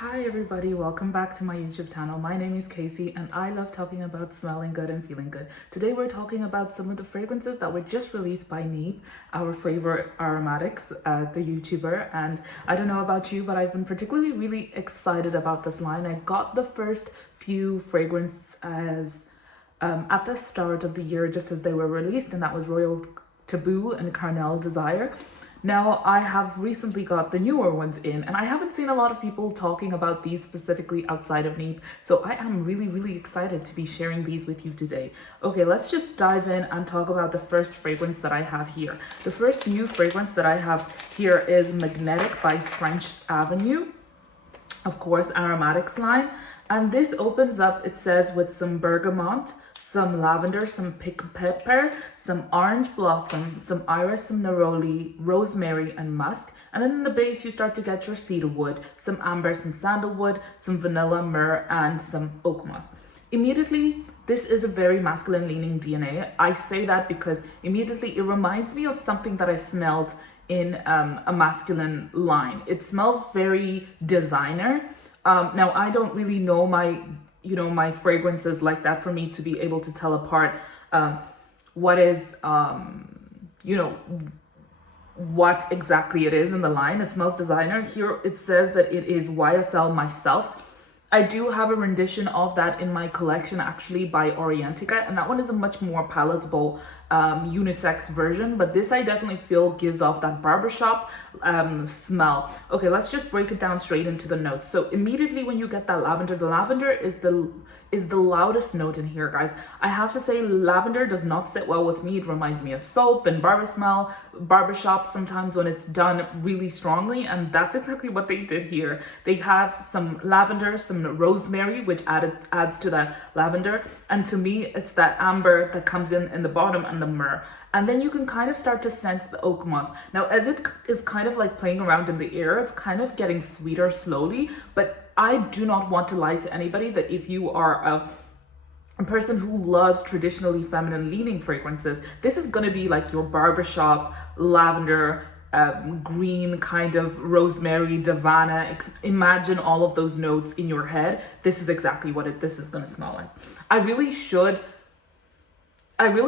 Hi everybody, welcome back to my YouTube channel. My name is Casey and I love talking about smelling good and feeling good. Today we're talking about some of the fragrances that were just released by Neep, our favorite Aromatix, the YouTuber. And I don't know about you, but I've been particularly really excited about this line. I got the first few fragrances as at the start of the year, just as they were released, and that was Royal Taboo and Carnal Desire. Now, I have recently got the newer ones in, and I haven't seen a lot of people talking about these specifically outside of Neep, so I am really excited to be sharing these with you today. Okay, let's just dive in and talk about the first fragrance that I have here. The first new fragrance that I have here is Magnetiq by French Avenue, of course, Aromatix line. And this opens up, it says, with some bergamot, some lavender, some pink pepper, some orange blossom, some iris, some neroli, rosemary, and musk. And then in the base, you start to get your cedarwood, some amber, some sandalwood, some vanilla, myrrh, and some oak moss. Immediately, this is a very masculine leaning DNA. I say that because immediately it reminds me of something that I've smelled in a masculine line. It smells very designer. Now, I don't really know my fragrances like that for me to be able to tell apart what is, what exactly it is in the line. It smells designer. Here it says that it is YSL Myself. I do have a rendition of that in my collection actually by Orientica, and that one is a much more palatable unisex version, but this I definitely feel gives off that barbershop smell. Okay, let's just break it down straight into the notes. So immediately when you get that lavender, the lavender is the loudest note in here, guys. I have to say lavender does not sit well with me. It reminds me of soap and barbershop sometimes when it's done really strongly, and that's exactly what they did here. They have some lavender, some rosemary, which adds to that lavender, and to me it's that amber that comes in the bottom, and the myrrh. And then you can kind of start to sense the oak moss. Now, as it is kind of like playing around in the air, it's kind of getting sweeter slowly, but I do not want to lie to anybody that if you are a person who loves traditionally feminine leaning fragrances, this is going to be like your barbershop lavender, green kind of rosemary, Davana. Imagine all of those notes in your head. This is exactly what this is going to smell like. I really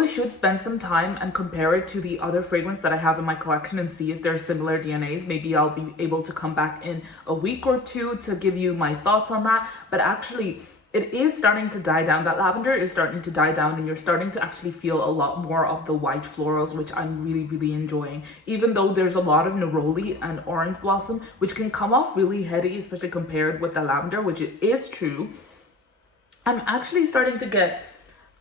should spend some time and compare it to the other fragrance that I have in my collection and see if there are similar DNAs. Maybe I'll be able to come back in a week or two to give you my thoughts on that. But actually, it is starting to die down. That lavender is starting to die down, and you're starting to actually feel a lot more of the white florals, which I'm really enjoying. Even though there's a lot of neroli and orange blossom, which can come off really heady, especially compared with the lavender, which it is true. I'm actually starting to get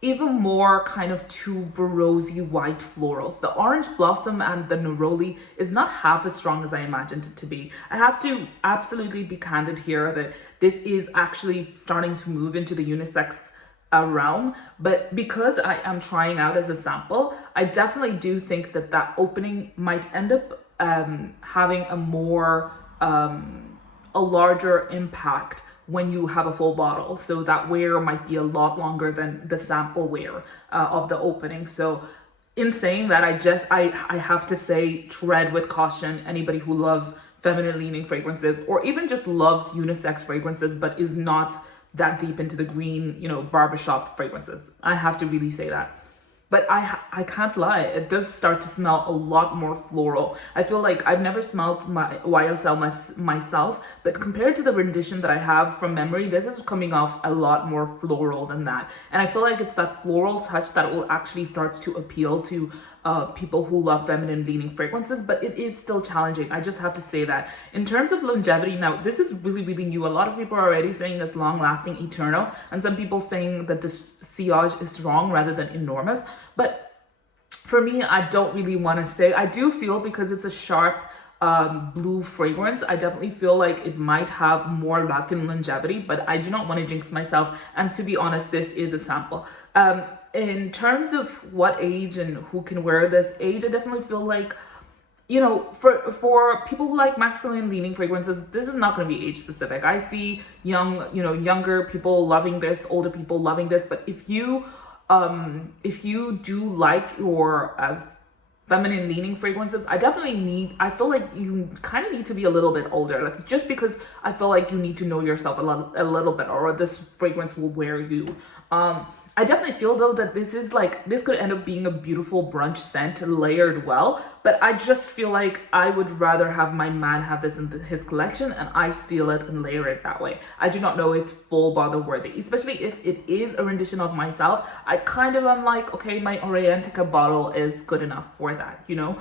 even more kind of tuberosy white florals. The orange blossom and the neroli is not half as strong as I imagined it to be. I have to absolutely be candid here that this is actually starting to move into the unisex realm, but because I am trying out as a sample, I definitely do think that that opening might end up having a larger impact when you have a full bottle. So that wear might be a lot longer than the sample wear of the opening. So in saying that, I have to say, tread with caution. Anybody who loves feminine leaning fragrances, or even just loves unisex fragrances but is not that deep into the green, barbershop fragrances, I have to really say that. But I can't lie, it does start to smell a lot more floral. I feel like I've never smelled my YSL myself, but compared to the rendition that I have from memory, this is coming off a lot more floral than that. And I feel like it's that floral touch that will actually start to appeal to people who love feminine leaning fragrances, but it is still challenging. I just have to say that. In terms of longevity, now this is really new. A lot of people are already saying it's long lasting, eternal, and some people saying that this sillage is strong rather than enormous. But for me, I don't really want to say. I do feel, because it's a sharp blue fragrance, I definitely feel like it might have more luck and longevity, but I do not want to jinx myself. And to be honest, this is a sample. In terms of what age and who can wear this age, I definitely feel like, for people who like masculine leaning fragrances, this is not going to be age specific. I see younger people loving this, older people loving this, but if you do like your feminine leaning fragrances, I feel like you kind of need to be a little bit older, like just because I feel like you need to know yourself a little bit, or this fragrance will wear you. I definitely feel though that this could end up being a beautiful brunch scent layered well, but I just feel like I would rather have my man have this in his collection and I steal it and layer it that way. I do not know it's full bottle worthy, especially if it is a rendition of myself. I kind of am like, okay, my Aromatix bottle is good enough for that, you know?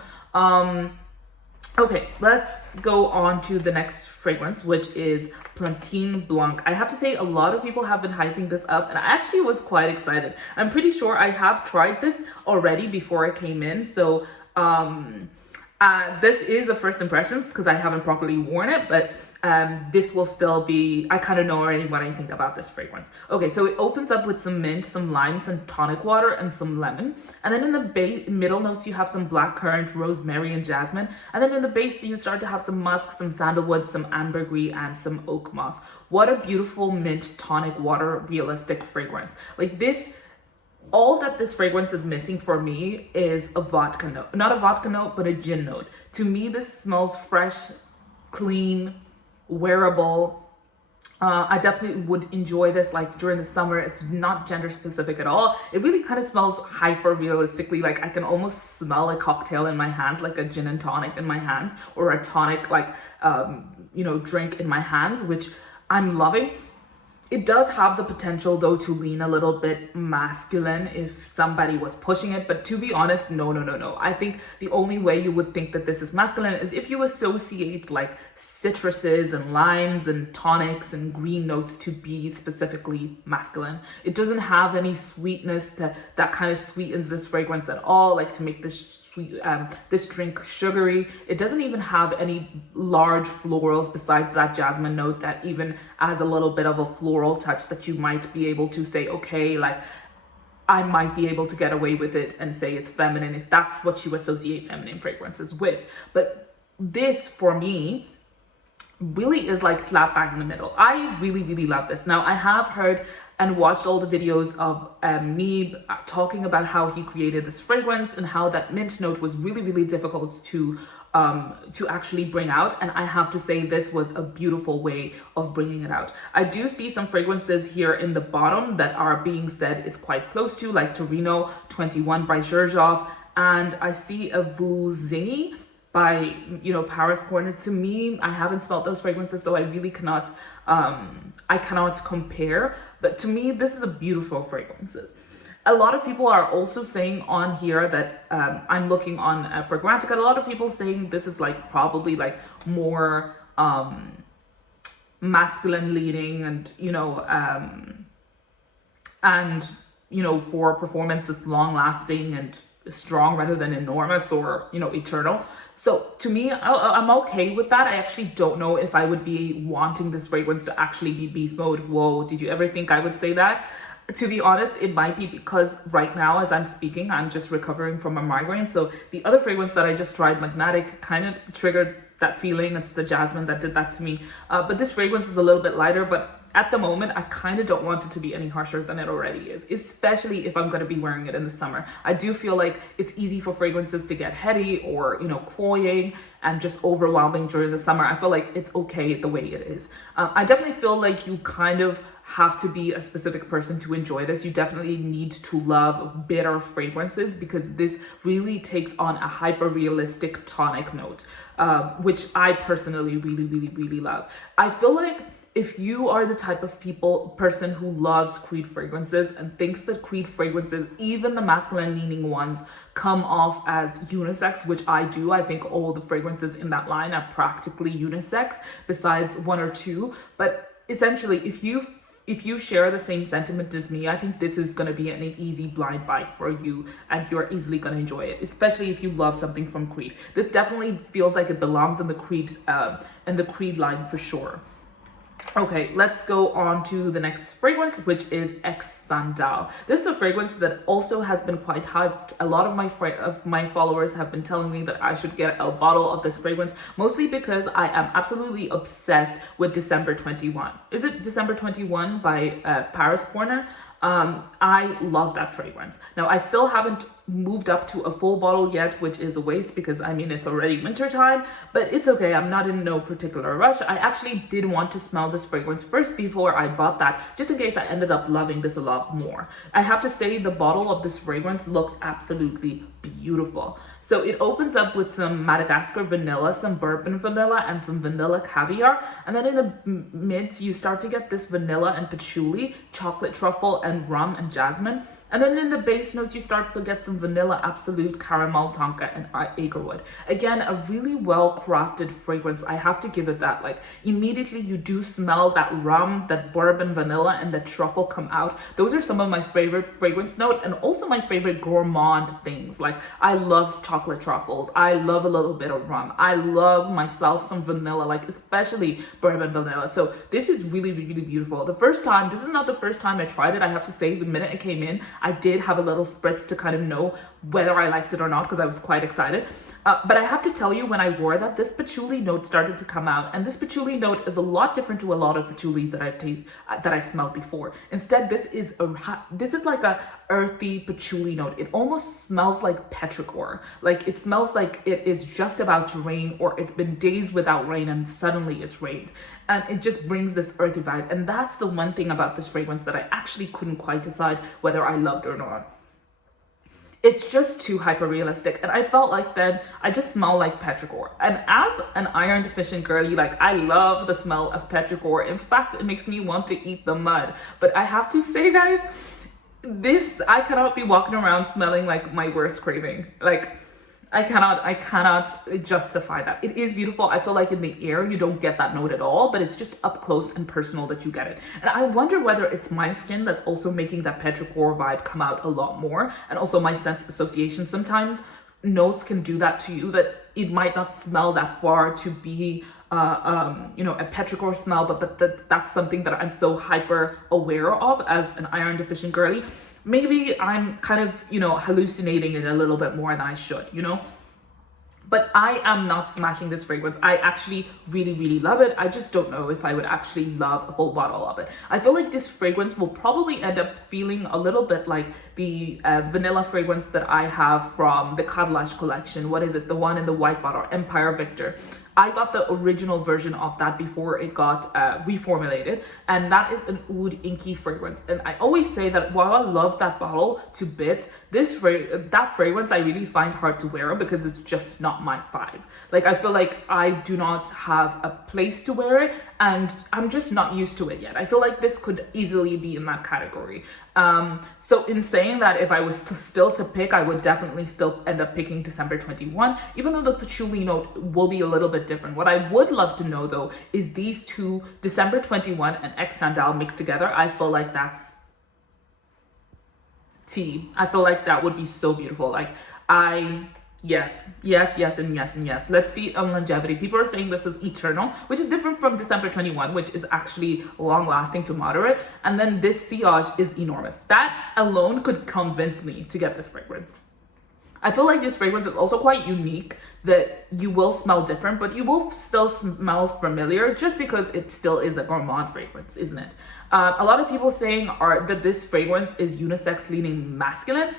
Okay, let's go on to the next fragrance, which is Platine Blanc. I have to say, a lot of people have been hyping this up, and I actually was quite excited. I'm pretty sure I have tried this already before I came in, so this is a first impressions because I haven't properly worn it, but this will still be, I kind of know already what I think about this fragrance. Okay, so it opens up with some mint, some lime, some tonic water, and some lemon. And then in the middle notes, you have some blackcurrant, rosemary, and jasmine. And then in the base, you start to have some musk, some sandalwood, some ambergris, and some oak moss. What a beautiful mint, tonic water, realistic fragrance. Like this, all that this fragrance is missing for me is a vodka note. Not a vodka note, but a gin note. To me, this smells fresh, clean, wearable. I definitely would enjoy this like during the summer. It's not gender specific at all. It really kind of smells hyper realistically. Like I can almost smell a cocktail in my hands, like a gin and tonic in my hands, or a tonic like drink in my hands, which I'm loving. It does have the potential though to lean a little bit masculine if somebody was pushing it, but to be honest, no. I think the only way you would think that this is masculine is if you associate like citruses and limes and tonics and green notes to be specifically masculine. It doesn't have any sweetness that kind of sweetens this fragrance at all, like to make this this drink sugary. It doesn't even have any large florals besides that jasmine note that even adds a little bit of a floral touch that you might be able to say, okay, like I might be able to get away with it and say it's feminine if that's what you associate feminine fragrances with. But this for me really is like slap bang in the middle. I really love this. Now I have heard and watched all the videos of Neeb talking about how he created this fragrance and how that mint note was really difficult to actually bring out. And I have to say this was a beautiful way of bringing it out. I do see some fragrances here in the bottom that are being said it's quite close to, like Torino 21 by Xerjoff, and I see a Vous Zingy by Paris Corner. To me, I haven't smelled those fragrances, so I really cannot compare, but to me this is a beautiful fragrance. A lot of people are also saying on here that I'm looking on Fragrantica, a lot of people saying this is like probably like more masculine leaning, and for performance it's long lasting and strong rather than enormous or eternal. So to me, I'm okay with that. I actually don't know if I would be wanting this fragrance to actually be beast mode. Whoa, did you ever think I would say that? To be honest, it might be because right now as I'm speaking, I'm just recovering from a migraine. So the other fragrance that I just tried, Magnetiq, kind of triggered that feeling. It's the jasmine that did that to me. But this fragrance is a little bit lighter, but at the moment, I kind of don't want it to be any harsher than it already is, especially if I'm going to be wearing it in the summer. I do feel like it's easy for fragrances to get heady or, cloying and just overwhelming during the summer. I feel like it's okay the way it is. I definitely feel like you kind of have to be a specific person to enjoy this. You definitely need to love bitter fragrances because this really takes on a hyper realistic tonic note, which I personally really love. I feel like if you are the type of person who loves Creed fragrances and thinks that Creed fragrances, even the masculine leaning ones, come off as unisex, which I do. I think all the fragrances in that line are practically unisex besides one or two. But essentially, if you share the same sentiment as me, I think this is going to be an easy blind buy for you and you're easily going to enjoy it, especially if you love something from Creed. This definitely feels like it belongs in the Creed line for sure. Okay, let's go on to the next fragrance, which is Xandal. This is a fragrance that also has been quite hyped. A lot of my followers have been telling me that I should get a bottle of this fragrance, mostly because I am absolutely obsessed with December 21. Is it December 21 by Paris Corner? I love that fragrance. Now, I still haven't moved up to a full bottle yet, which is a waste because I mean, it's already winter time, but it's okay. I'm not in no particular rush. I actually did want to smell this fragrance first before I bought that, just in case I ended up loving this a lot more. I have to say the bottle of this fragrance looks absolutely beautiful. So it opens up with some Madagascar vanilla, some bourbon vanilla, and some vanilla caviar. And then in the mids, you start to get this vanilla and patchouli, chocolate truffle, and rum and jasmine. And then in the base notes, you start to get some vanilla absolute, caramel tonka, and agarwood. Again, a really well crafted fragrance. I have to give it that. Like, immediately you do smell that rum, that bourbon vanilla, and the truffle come out. Those are some of my favorite fragrance note, and also my favorite gourmand things. Like, I love chocolate truffles. I love a little bit of rum. I love myself some vanilla, like especially bourbon vanilla. So this is really, really beautiful. This is not the first time I tried it. I have to say, the minute it came in, I did have a little spritz to kind of know whether I liked it or not, because I was quite excited. But I have to tell you, when I wore that, this patchouli note started to come out, and this patchouli note is a lot different to a lot of patchoulis that I've smelled before. Instead, this is like a earthy patchouli note. It almost smells like petrichor. Like, it smells like it is just about to rain, or it's been days without rain and suddenly it's rained. And it just brings this earthy vibe. And that's the one thing about this fragrance that I actually couldn't quite decide whether I loved or not. It's just too hyper realistic, and I felt like then I just smell like petrichor. And as an iron deficient girly, like, I love the smell of petrichor. In fact, it makes me want to eat the mud. But I have to say, guys, I cannot be walking around smelling like my worst craving. Like, I cannot justify that. It is beautiful. I feel like in the air, you don't get that note at all, but it's just up close and personal that you get it. And I wonder whether it's my skin that's also making that petrichor vibe come out a lot more. And also my sense association. Sometimes notes can do that to you, that it might not smell that far to be a petrichor smell, but that's something that I'm so hyper aware of as an iron deficient girly. Maybe I'm kind of, hallucinating it a little bit more than I should, But I am not smashing this fragrance. I actually really, really love it. I just don't know if I would actually love a full bottle of it. I feel like this fragrance will probably end up feeling a little bit like the vanilla fragrance that I have from the Carnal collection. What is it? The one in the white bottle, Empire Victor. I got the original version of that before it got reformulated, and that is an oud inky fragrance. And I always say that while I love that bottle to bits, that fragrance I really find hard to wear because it's just not my vibe. Like, I feel like I do not have a place to wear it, and I'm just not used to it yet. I feel like this could easily be in that category. So in saying that, if I was still to pick, I would definitely still end up picking December 21, even though the patchouli note will be a little bit different. What I would love to know though is these two, December 21 and Xandal, mixed together. I feel like that's tea. I feel like that would be so beautiful. Like, yes, and yes. Let's see on longevity. People are saying this is eternal, which is different from December 21, which is actually long lasting to moderate. And then this sillage is enormous. That alone could convince me to get this fragrance. I feel like this fragrance is also quite unique, that you will smell different, but you will still smell familiar just because it still is a gourmand fragrance, isn't it? A lot of people saying that this fragrance is unisex leaning masculine.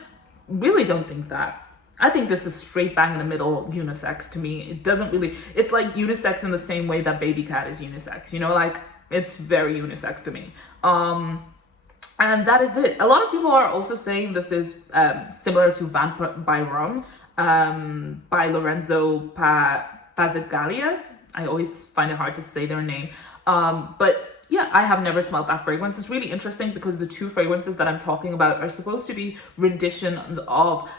Really don't think that. I think this is straight bang in the middle unisex to me. It's like unisex in the same way that Baby Cat is unisex, like, it's very unisex to me. And that is it. A lot of people are also saying this is similar to Van by Rum by Lorenzo Pazzigalia. I always find it hard to say their name. But yeah, I have never smelled that fragrance. It's really interesting because the two fragrances that I'm talking about are supposed to be renditions of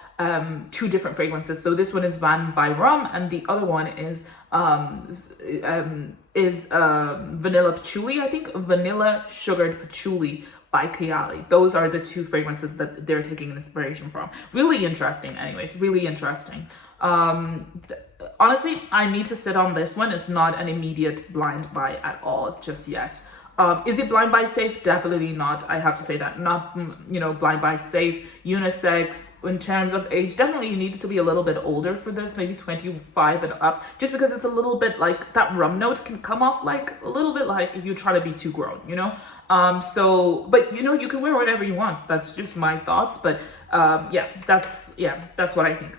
two different fragrances. So this one is Van by Rum, and the other one is vanilla patchouli. I think vanilla sugared patchouli by Kayali. Those are the two fragrances that they're taking inspiration from. Really interesting. Anyways, really interesting. Honestly, I need to sit on this one. It's not an immediate blind buy at all just yet. Is it blind buy safe? Definitely not. I have to say that. Not, blind buy safe, unisex. In terms of age, definitely you need to be a little bit older for this, maybe 25 and up, just because it's a little bit like that rum note can come off like a little bit like if you try to be too grown, but you can wear whatever you want. That's just my thoughts, but that's what I think.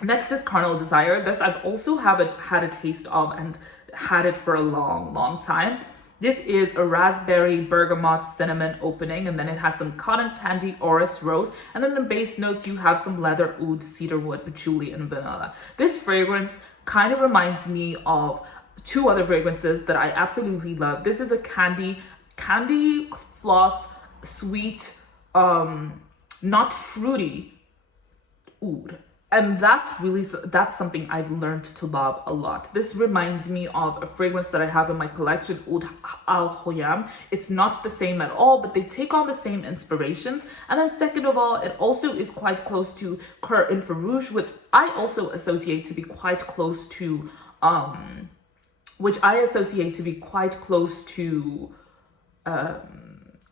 Next is Carnal Desire. This I've also had a taste of and had it for a long, long time. This is a raspberry, bergamot, cinnamon opening, and then it has some cotton candy, orris, rose, and then the base notes you have some leather, oud, cedarwood, patchouli, and vanilla. This fragrance kind of reminds me of two other fragrances that I absolutely love. This is a candy floss, sweet, not fruity oud. And that's something I've learned to love a lot. This reminds me of a fragrance that I have in my collection, Oud Al Hoyam. It's not the same at all, but they take on the same inspirations. And then second of all, it also is quite close to Cœur Infrarouge, which I also associate to be quite close to,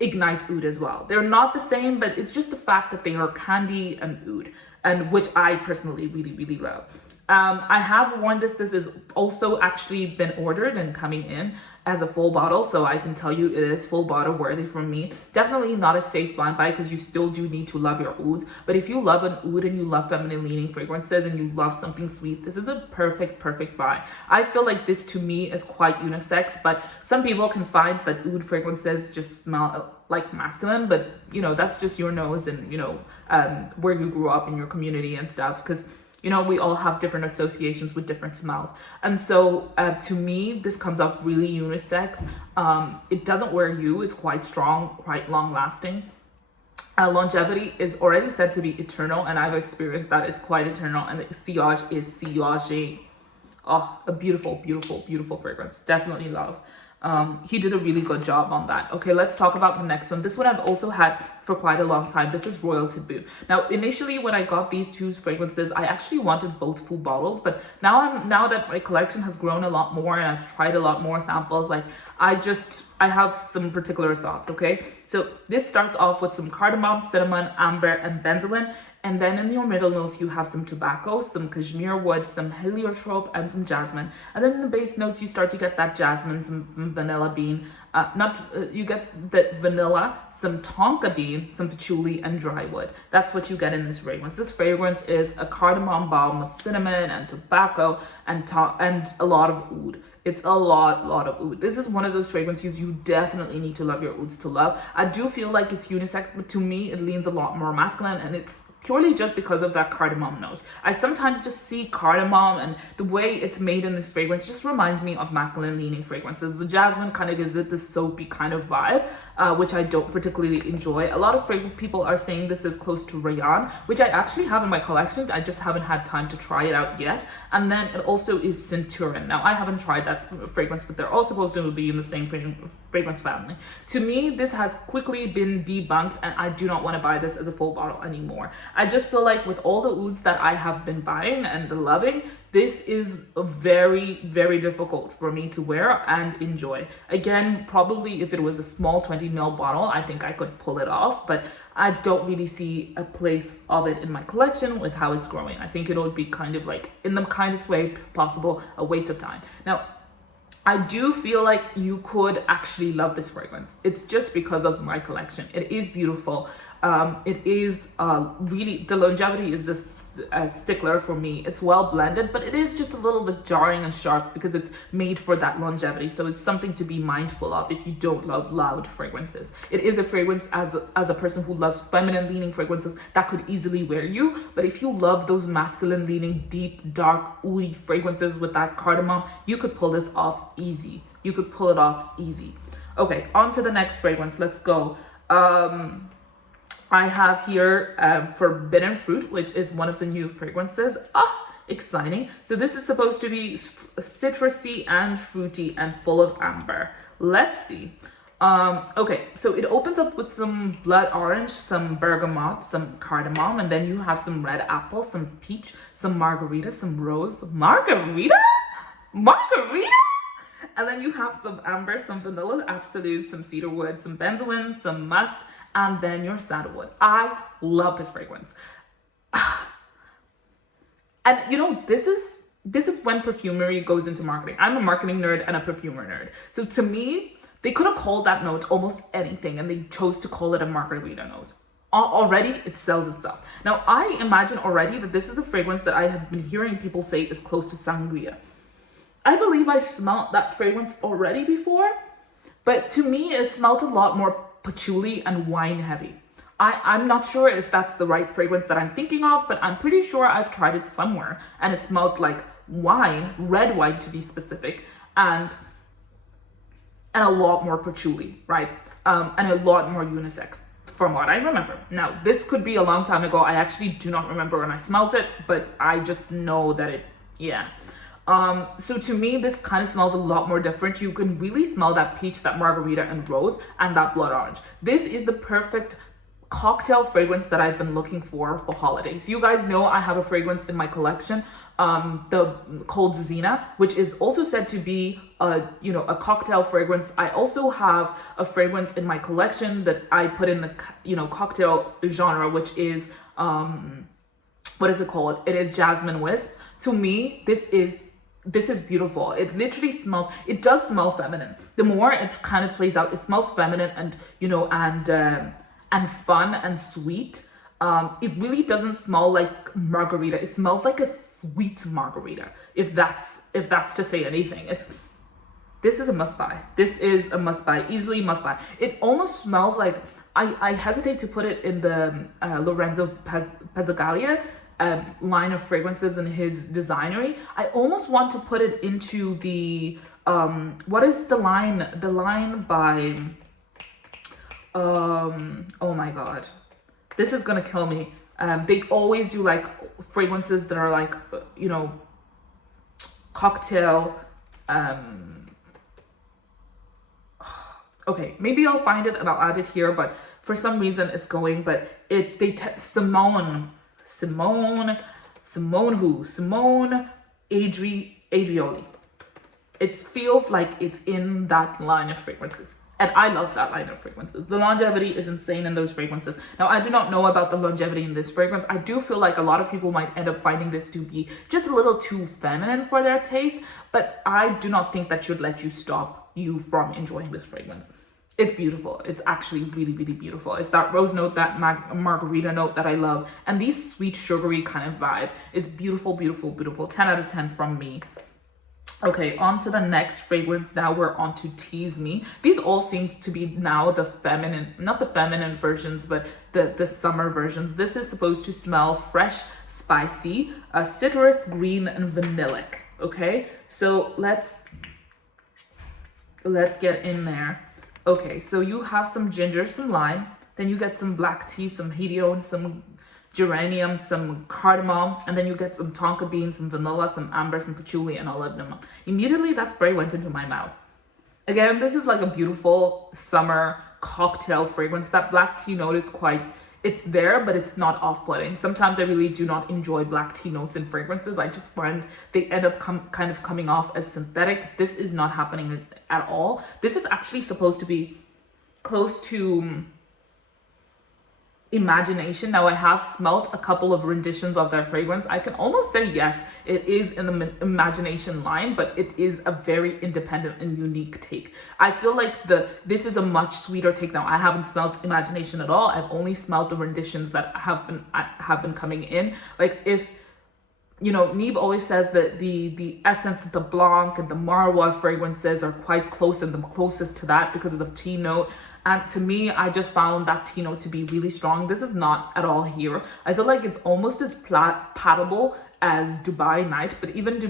Ignite Oud as well. They're not the same, but it's just the fact that they are candy and oud, and which I personally really, really love. I have worn this. This is also actually been ordered and coming in as a full bottle, so I can tell you it is full bottle worthy from me. Definitely not a safe blind buy because you still do need to love your ouds. But if you love an oud and you love feminine leaning fragrances and you love something sweet, this is a perfect buy. I feel like this to me is quite unisex, but some people can find that oud fragrances just smell like masculine, but that's just your nose and where you grew up in your community and stuff, because we all have different associations with different smells. And so to me, this comes off really unisex. It doesn't wear you. It's quite strong, quite long lasting. Longevity is already said to be eternal, and I've experienced that it's quite eternal. And the sillage is sillage. Oh, a beautiful fragrance. Definitely love. He did a really good job on that. Okay, let's talk about the next one. This one I've also had for quite a long time. This is Royal Taboo. Now, initially when I got these two fragrances, I actually wanted both full bottles, but now that my collection has grown a lot more and I've tried a lot more samples, like I have some particular thoughts. Okay, so this starts off with some cardamom, cinnamon, amber, and benzoin. And then in your middle notes, you have some tobacco, some cashmere wood, some heliotrope, and some jasmine. And then in the base notes, you start to get that jasmine, some vanilla bean. You get the vanilla, some tonka bean, some patchouli, and dry wood. That's what you get in this fragrance. This fragrance is a cardamom balm with cinnamon and tobacco and a lot of oud. It's a lot of oud. This is one of those fragrances you definitely need to love your ouds to love. I do feel like it's unisex, but to me, it leans a lot more masculine, and it's purely just because of that cardamom note. I sometimes just see cardamom, and the way it's made in this fragrance just reminds me of masculine leaning fragrances. The jasmine kind of gives it this soapy kind of vibe, which I don't particularly enjoy. A lot of people are saying this is close to Rayon, which I actually have in my collection. I just haven't had time to try it out yet. And then it also is Centurion. Now, I haven't tried that fragrance, but they're all supposed to be in the same fragrance family. To me, this has quickly been debunked, and I do not want to buy this as a full bottle anymore. I just feel like with all the ouds that I have been buying and loving, this is very difficult for me to wear and enjoy. Again, probably if it was a small 20 ml bottle, I think I could pull it off, but I don't really see a place of it in my collection with how it's growing. I think it would be kind of like, in the kindest way possible, a waste of time. Now, I do feel like you could actually love this fragrance. It's just because of my collection. It is beautiful. It is really, the longevity is a stickler for me. It's well blended, but it is just a little bit jarring and sharp because it's made for that longevity. So it's something to be mindful of if you don't love loud fragrances. It is a fragrance as a person who loves feminine leaning fragrances that could easily wear you. But if you love those masculine leaning, deep, dark, oudy fragrances with that cardamom, you could pull this off easy. You could pull it off easy. Okay, on to the next fragrance. Let's go. I have here Forbidden Fruit, which is one of the new fragrances. Exciting. So this is supposed to be citrusy and fruity and full of amber. Let's see. Okay, so it opens up with some blood orange, some bergamot, some cardamom, and then you have some red apple, some peach, some margarita, some rose. Margarita? And then you have some amber, some vanilla absolute, some cedarwood, some benzoin, some musk, and then your sandalwood. I love this fragrance. And you know, this is when perfumery goes into marketing. I'm a marketing nerd and a perfumer nerd. So to me, they could have called that note almost anything, and they chose to call it a margarita note. Already, it sells itself. Now, I imagine already that this is a fragrance that I have been hearing people say is close to sangria. I believe I've smelled that fragrance already before, but to me, it smelled a lot more patchouli and wine heavy. I'm not sure if that's the right fragrance that I'm thinking of, but I'm pretty sure I've tried it somewhere and it smelled like wine, red wine to be specific, and a lot more patchouli, right? And a lot more unisex from what I remember. Now, this could be a long time ago. I actually do not remember when I smelled it, but I just know that it, yeah. So to me, this kind of smells a lot more different. You can really smell that peach, that margarita and rose, and that blood orange. This is the perfect cocktail fragrance that I've been looking for holidays. You guys know I have a fragrance in my collection, the Cold Zena, which is also said to be a cocktail fragrance. I also have a fragrance in my collection that I put in the cocktail genre, which is what is it called? It is Jasmine Wisp. To me, this is beautiful. It literally smells, it does smell feminine. The more it kind of plays out, it smells feminine and fun and sweet. It really doesn't smell like margarita. It smells like a sweet margarita, if that's to say anything. This is a must buy. This is a must buy, easily must buy. It almost smells like, I hesitate to put it in the Lorenzo Pezzaglia line of fragrances in his designery. I almost want to put it into the what is the line? The line by oh my god, this is gonna kill me. They always do like fragrances that are like cocktail. Okay, maybe I'll find it and I'll add it here, but for some reason it's going. But Simone Adrioli. It feels like it's in that line of fragrances. And I love that line of fragrances. The longevity is insane in those fragrances. Now, I do not know about the longevity in this fragrance. I do feel like a lot of people might end up finding this to be just a little too feminine for their taste, but I do not think that should let you stop you from enjoying this fragrance. It's beautiful. It's actually really, really beautiful. It's that rose note, that margarita note that I love. And these sweet, sugary kind of vibe is beautiful, beautiful, beautiful. 10 out of 10 from me. Okay, on to the next fragrance. Now we're on to Tease Me. These all seem to be now the feminine, not the feminine versions, but the summer versions. This is supposed to smell fresh, spicy, citrus, green, and vanillic. Okay, so let's get in there. Okay, so you have some ginger, some lime, then you get some black tea, some hedione, some geranium, some cardamom, and then you get some tonka beans, some vanilla, some amber, some patchouli, and olive lemon. Immediately that spray went into my mouth. Again, this is like a beautiful summer cocktail fragrance. That black tea note is it's there, but it's not off-putting. Sometimes I really do not enjoy black tea notes in fragrances. I just find they end up kind of coming off as synthetic. This is not happening at all. This is actually supposed to be close to Imagination. Now, I have smelt a couple of renditions of their fragrance. I can almost say yes, it is in the Imagination line, but it is a very independent and unique take. I feel like this is a much sweeter take. Now, I haven't smelt Imagination at all. I've only smelt the renditions that have been coming in. Like, if Neve always says that the essence of the Blanc and the Marwa fragrances are quite close and the closest to that because of the tea note. And to me, I just found that tea note to be really strong. This is not at all here. I feel like it's almost as palatable as Dubai Night, but even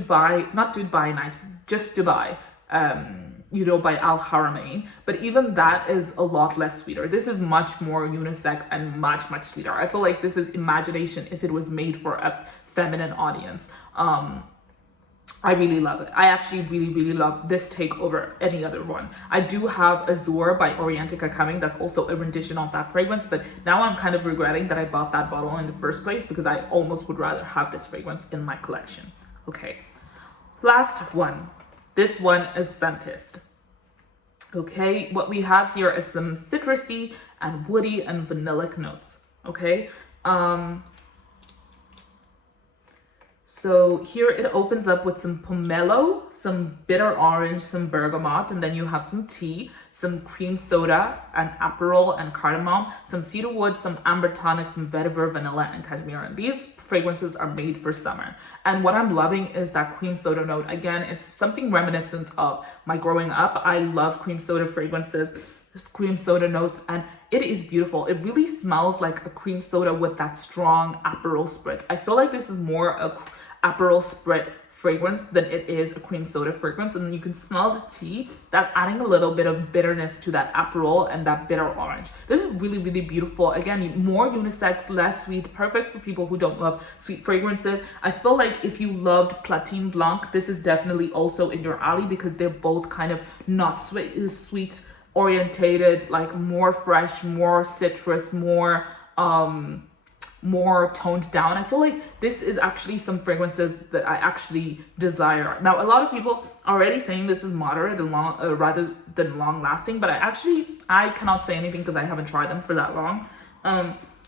not Dubai Night, just Dubai, by Al Haramain. But even that is a lot less sweeter. This is much more unisex and much, much sweeter. I feel like this is Imagination if it was made for a feminine audience. I really love it. I actually really, really love this take over any other one. I do have Azure by Orientica coming. That's also a rendition of that fragrance. But now I'm kind of regretting that I bought that bottle in the first place because I almost would rather have this fragrance in my collection. Okay. Last one. This one is sun-kissed. Okay, what we have here is some citrusy and woody and vanillic notes. Okay, so here it opens up with some pomelo, some bitter orange, some bergamot, and then you have some tea, some cream soda, and Aperol and cardamom, some cedarwood, some amber tonic, some vetiver, vanilla, and cashmere. And these fragrances are made for summer. And what I'm loving is that cream soda note. Again, it's something reminiscent of my growing up. I love cream soda fragrances, cream soda notes, and it is beautiful. It really smells like a cream soda with that strong Aperol spritz. I feel like this is more a Aperol spritz fragrance than it is a cream soda fragrance, and you can smell the tea that's adding a little bit of bitterness to that Aperol and that bitter orange. This is really, really beautiful. Again, more unisex, less sweet, perfect for people who don't love sweet fragrances. I feel like if you loved Platine Blanc, this is definitely also in your alley, because they're both kind of not sweet orientated, like more fresh, more citrus, more toned down. I feel like this is actually some fragrances that I actually desire. Now, a lot of people are already saying this is moderate and long, rather than long lasting, but I cannot say anything because I haven't tried them for that long.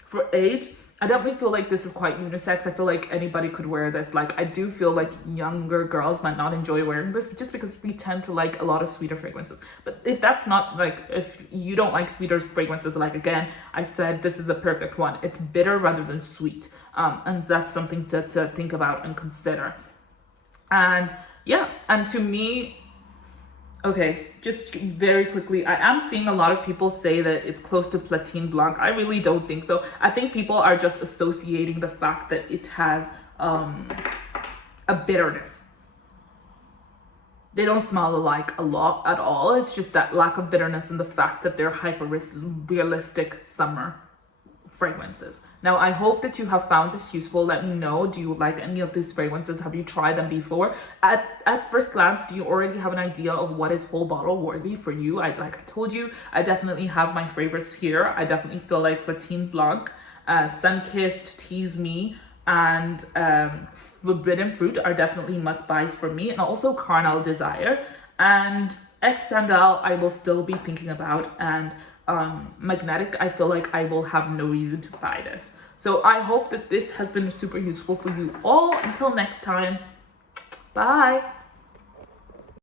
For age, I definitely feel like this is quite unisex. I feel like anybody could wear this. Like, I do feel like younger girls might not enjoy wearing this just because we tend to like a lot of sweeter fragrances. But if that's not, like, if you don't like sweeter fragrances, like, again, I said this is a perfect one. It's bitter rather than sweet. And that's something to think about and consider. And yeah, and to me, okay, just very quickly, I am seeing a lot of people say that it's close to Platine Blanc. I really don't think so. I think people are just associating the fact that it has a bitterness. They don't smell alike a lot at all. It's just that lack of bitterness and the fact that they're hyper-realistic summer fragrances. Now, I hope that you have found this useful. Let me know, do you like any of these fragrances? Have you tried them before? At first glance, do you already have an idea of what is full bottle worthy for you? Like I told you, I definitely have my favorites here. I definitely feel like Platine Blanc, Sun-Kissed, Tease Me, and Forbidden Fruit are definitely must-buys for me, and also Carnal Desire, and Xandal I will still be thinking about, and Magnetiq, I feel like I will have no reason to buy this. So I hope that this has been super useful for you all. Until next time, bye.